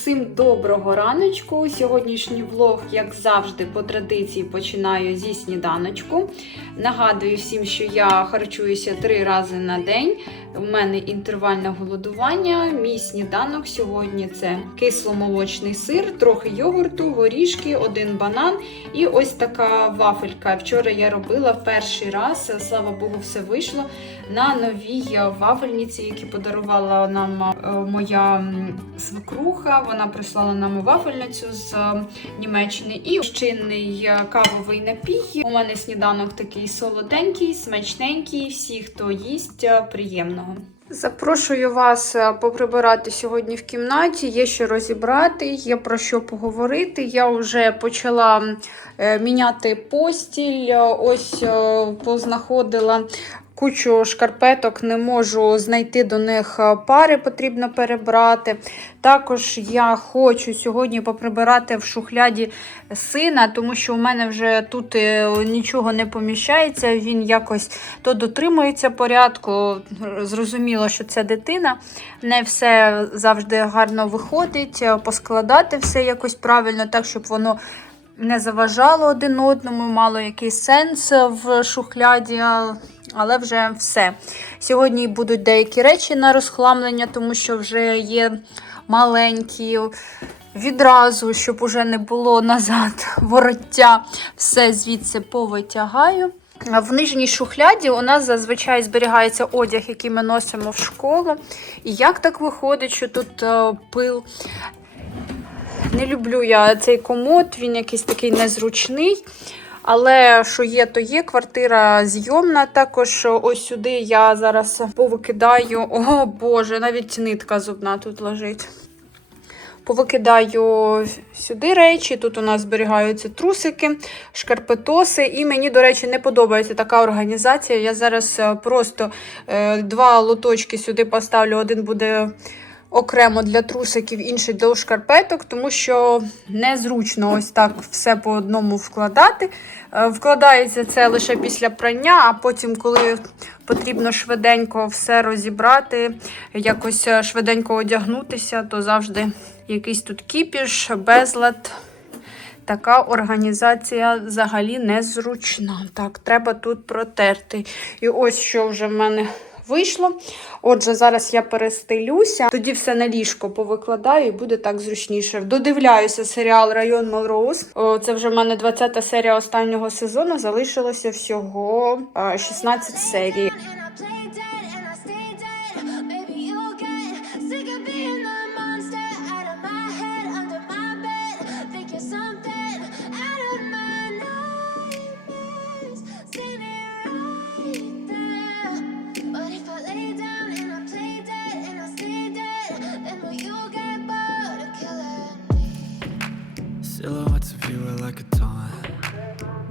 Усім доброго раночку. Сьогоднішній влог, як завжди, по традиції починаю зі сніданочку. Нагадую всім, що я харчуюся три рази на день. У мене інтервальне голодування. Мій сніданок сьогодні це кисломолочний сир, трохи йогурту, горішки, один банан і ось така вафелька. Вчора я робила перший раз. Слава Богу, все вийшло на новій вафельниці, які подарувала нам е, моя свекруха. Вона прислала нам вафельницю з е, Німеччини і чинний е, кавовий напій. У мене сніданок такий солоденький, смачненький. Всі, хто їсть, е, приємного. Запрошую вас е, поприбирати сьогодні в кімнаті. Є що розібрати, є про що поговорити. Я вже почала е, міняти постіль. Е, Ось познаходила кучу шкарпеток, не можу знайти до них е, пари, потрібно перебрати. Також я хочу сьогодні поприбирати в шухляді сина, тому що у мене вже тут е, нічого не поміщається. Він якось то дотримується порядку. Зрозуміло, що це дитина. Не все завжди гарно виходить. е, Поскладати все якось правильно, так, щоб воно не заважало один одному, мало якийсь сенс в шухляді, але вже все. Сьогодні будуть деякі речі на розхламлення, тому що вже є маленькі. Відразу, щоб уже не було назад вороття, все звідси повитягаю. В нижній шухляді у нас зазвичай зберігається одяг, який ми носимо в школу. І як так виходить, що тут е, пил? Не люблю я цей комод, він якийсь такий незручний. Але що є, то є. Квартира зйомна. Також ось сюди я зараз повикидаю. О Боже, навіть нитка зубна тут лежить. Повикидаю сюди речі. Тут у нас зберігаються трусики, шкарпетоси. І мені, до речі, не подобається така організація. Я зараз е, просто е, два лоточки сюди поставлю. Один буде окремо для трусиків, інший для шкарпеток, тому що незручно ось так все по одному вкладати. Е, Вкладається це лише після прання, а потім, коли потрібно швиденько все розібрати, якось е, швиденько одягнутися, то завжди якийсь тут кіпіш, безлад. Така організація взагалі незручна. Так, треба тут протерти. І ось що вже в мене вийшло. Отже, зараз я перестелюся, тоді все на ліжко повикладаю і буде так зручніше. Додивляюся серіал Район Мелроуз. Це вже в мене 20-та серія останнього сезону. Залишилося всього а, 16 серій.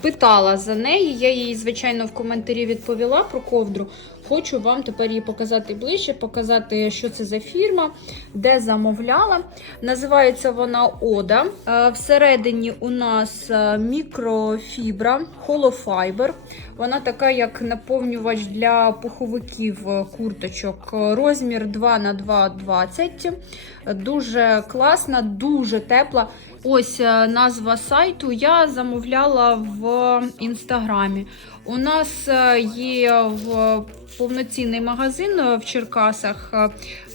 питала за неї. Я їй, звичайно, в коментарі відповіла про ковдру. Хочу вам тепер її показати ближче, показати, що це за фірма, де замовляла. Називається вона Ода. Е, Всередині у нас е, мікрофібра, холофайбер. Вона така, як наповнювач для пуховиків е, курточок. Розмір 2 на 2,20. Е, Дуже класна, дуже тепла. Ось назва сайту. Я замовляла в інстаграмі. У нас є в повноцінний магазин е, в Черкасах е,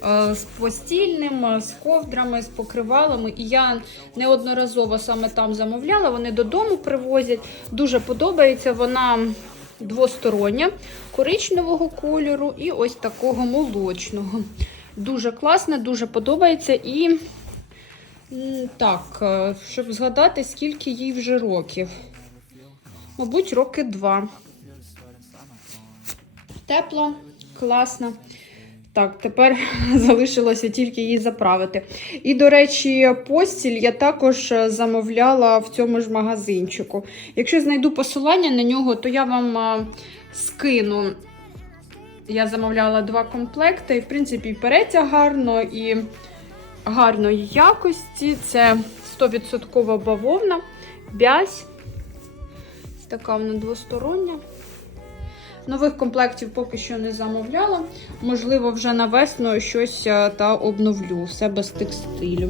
е, з постільним, з ковдрами, з покривалами. І я неодноразово саме там замовляла. Вони додому привозять. Дуже подобається. Вона двостороння, коричневого кольору і ось такого молочного. Дуже класна, дуже подобається. І так, щоб згадати, скільки їй вже років. Мабуть, роки два. Тепло, класно. Так, тепер залишилося тільки її заправити. І, до речі, постіль я також е, замовляла в цьому ж магазинчику. Якщо знайду посилання на нього, то я вам е, скину. Я замовляла два комплекти, і, в принципі, і переться гарно, і гарної якості. Це 100% бавовна, бязь. Така вона двостороння. Нових комплектів поки що не замовляла. Можливо, вже на весну щось е, та обновлю. Все без текстилю.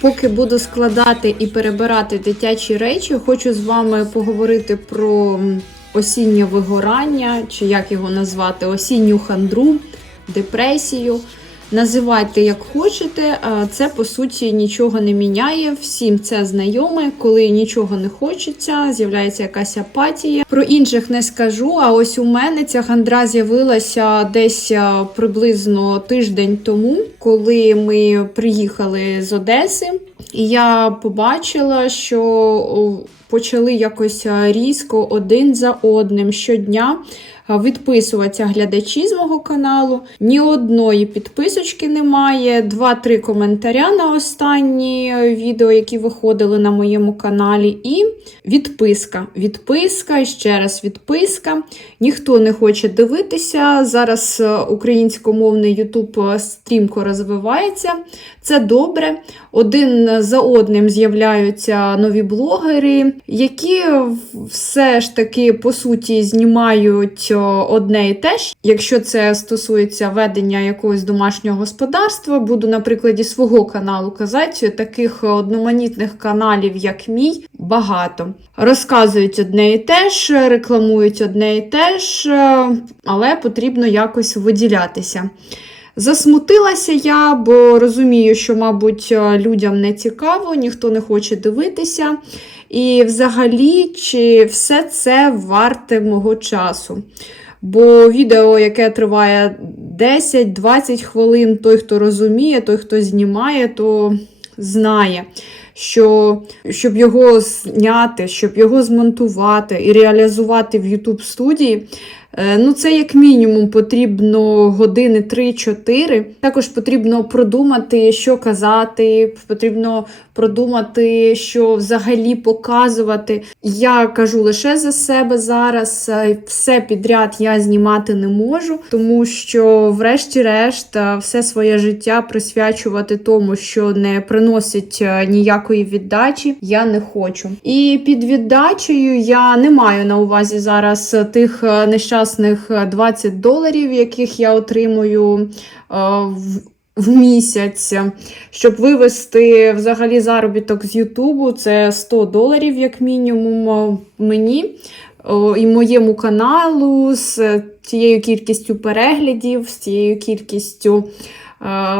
Поки буду складати і перебирати дитячі речі, хочу з вами поговорити про осіннє вигорання, чи як його назвати, осінню хандру, депресію. Називайте як хочете, це по суті нічого не міняє. Всім це знайоме, коли нічого не хочеться, з'являється якась апатія. Про інших не скажу. А ось у мене ця хандра з'явилася десь приблизно тиждень тому, коли ми приїхали з Одеси. І я побачила, що почали якось різко один за одним щодня а, відписуватися глядачі з мого каналу. Ні одної підписочки немає, два-три коментаря на останні е, відео, які виходили на моєму каналі, і відписка. Відписка, ще раз відписка. Ніхто не хоче дивитися. Зараз е, українськомовний YouTube стрімко розвивається. Це добре. Один за одним з'являються нові блогери, які все ж таки по суті знімають одне і те ж. Якщо це стосується ведення якогось домашнього господарства, буду на прикладі свого каналу казати, таких одноманітних каналів, як мій, багато. Розказують одне і те ж, рекламують одне і те ж, е, але потрібно якось виділятися. Засмутилася я, бо розумію, що, мабуть, е, людям не цікаво, ніхто не хоче дивитися. І взагалі, чи все це варте мого часу? Бо відео, яке триває 10-20 хвилин, той, хто розуміє, той, хто знімає, то знає, що щоб його зняти, щоб його змонтувати і реалізувати в YouTube студії, Ну, це як мінімум потрібно години 3-4. Також потрібно продумати, що казати, потрібно продумати, що взагалі показувати. Я кажу лише за себе зараз. е, Все підряд я знімати не можу, тому що, врешті-решт, е, все своє життя присвячувати тому, що не приносить е, ніякої віддачі, я не хочу. І під віддачею я не маю на увазі зараз тих нещасних е, 20 доларів, яких я отримую в. В місяць, щоб вивести взагалі заробіток з Ютубу, це 100 доларів, як мінімум, е, мені і моєму каналу з цією кількістю переглядів, з цією кількістю е,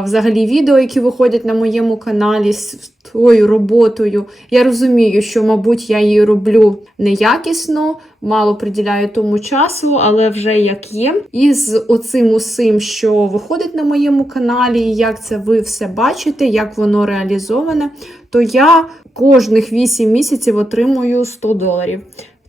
взагалі відео, які виходять на моєму каналі, з тою роботою. Я розумію, що, мабуть, я її роблю неякісно, мало приділяю тому часу, але вже як є. І з оцим усім, що виходить на моєму каналі, і як це ви все бачите, як воно реалізоване, то я кожних 8 місяців отримую 100 доларів.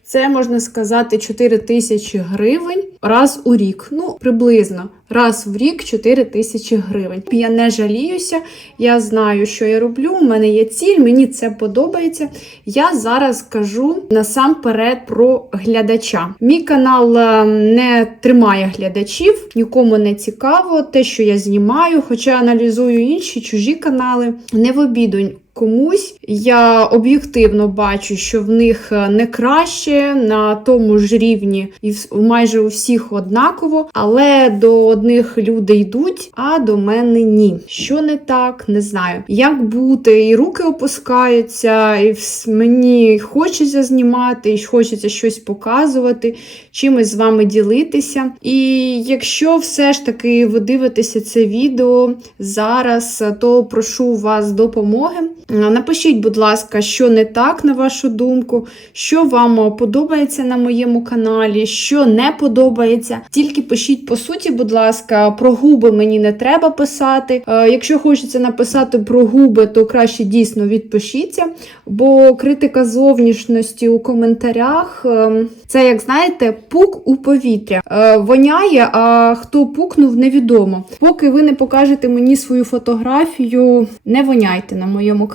Це можна сказати 4 тисячі гривень раз у рік. Ну, приблизно раз в рік 4 тисячі гривень. Я не жаліюся, я знаю, що я роблю. У мене є ціль, мені це подобається. Я зараз кажу насамперед про глядача. Мій канал е, не тримає глядачів, нікому не цікаво те, що я знімаю, хоча аналізую інші чужі канали. Не в обіду комусь. Я об'єктивно бачу, що в них е, не краще на тому ж рівні, і майже у всіх однаково, але до одних люди йдуть, а до мене ні. Що не так, не знаю. Як бути, і руки опускаються, і мені хочеться знімати, і хочеться щось показувати, чимось з вами ділитися. І якщо все ж таки ви дивитеся це відео зараз, то прошу вас допомоги. Е, Напишіть, будь ласка, що не так, на вашу думку, що вам подобається на моєму каналі, що не подобається. Тільки пишіть по суті, будь ласка, про губи мені не треба писати. Е, Якщо хочеться написати про губи, то краще дійсно відпишіться, бо критика зовнішності у коментарях це, як знаєте, пук у повітря. Е, Воняє, а хто пукнув, невідомо. Поки ви не покажете мені свою фотографію, не воняйте на моєму каналі.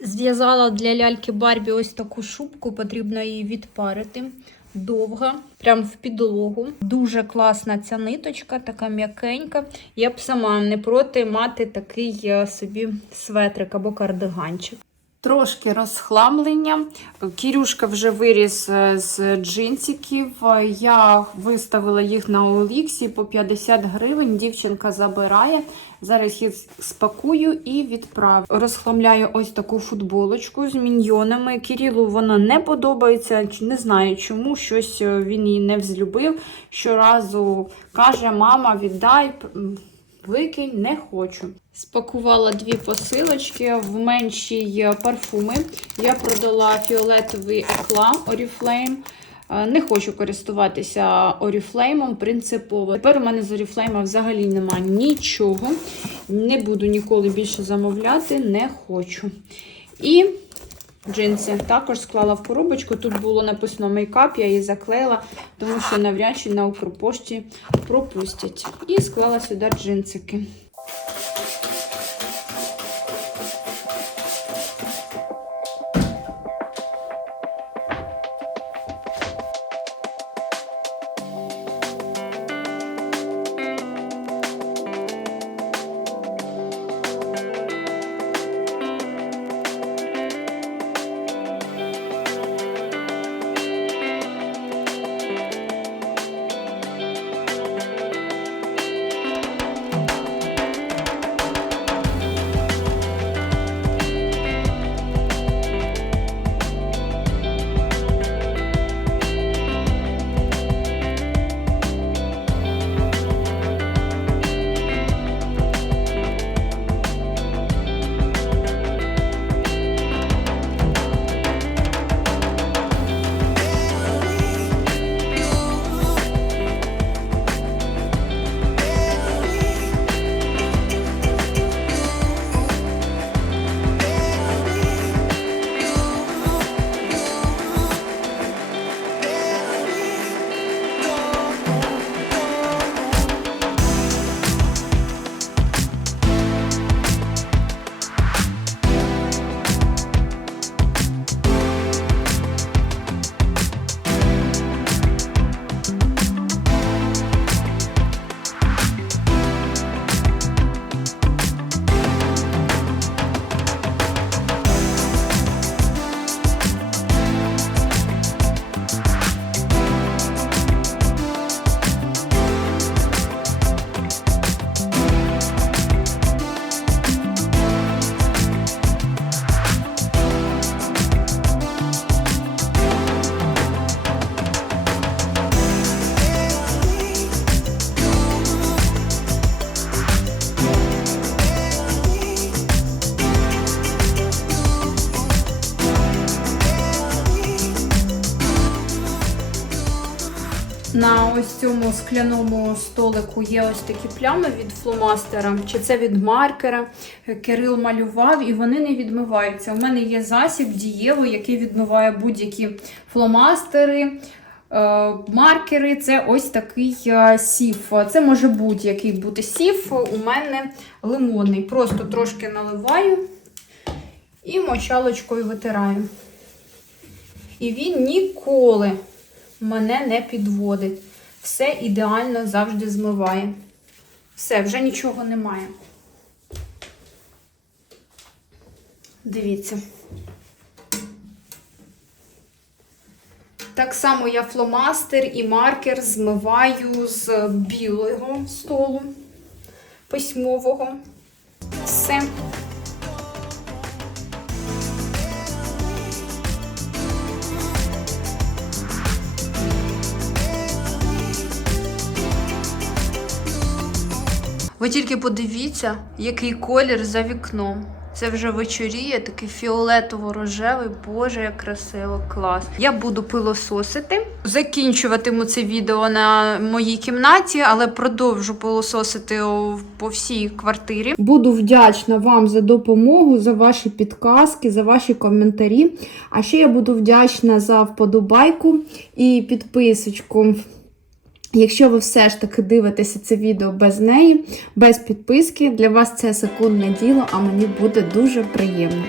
Зв'язала для ляльки Барбі ось таку шубку, потрібно її відпарити. Довга, прям в підлогу. Дуже класна ця ниточка, така м'якенька. Я б сама не проти мати такий е, собі светрик або кардиганчик. Трошки розхламлення. Кірюшка вже виріс е, з джинсиків. Я виставила їх на Оліксі по 50 гривень. Дівчинка забирає. Зараз їх спакую і відправлю. Розхламляю ось таку футболочку з міньйонами. Кирилу вона не подобається. Не знаю чому. Щось е, він її не взлюбив. Щоразу каже: мама, віддай. Викинь, не хочу. Спакувала дві посилочки в меншій е, парфуми. Я продала фіолетовий екла Oriflame. Е, Не хочу користуватися Oriflame принципово. Тепер у мене з Oriflame взагалі немає нічого. Не буду ніколи більше замовляти, не хочу. І джинси також склала в коробочку. Тут було написано мейкап, я її заклеїла, тому що навряд чи на Укрпошті пропустять. І склала сюди джинсики. Цьому скляному столику є ось такі плями від фломастера, чи це від маркера. Кирил малював і вони не відмиваються. У мене є засіб дієво, який відмиває будь-які фломастери. е, Маркери це ось такий е, сів. Це може будь-який бути сів. У мене лимонний. Просто трошки наливаю і мочалочкою витираю. І він ніколи мене не підводить. Все ідеально завжди змиває. Все, вже нічого немає. Дивіться. Так само я фломастер і маркер змиваю з білого столу письмового. Ви тільки подивіться, який колір за вікном. Це вже вечоріє, такий фіолетово-рожевий, боже, як красиво, клас. Я буду пилососити. Закінчуватиму це відео на моїй кімнаті, але продовжу пилососити по всій квартирі. Буду вдячна вам за допомогу, за ваші підказки, за ваші коментарі. А ще я буду вдячна за вподобайку і підписочку. Якщо ви все ж таки дивитеся це відео без неї, без підписки, для вас це секундне діло, а мені буде дуже приємно.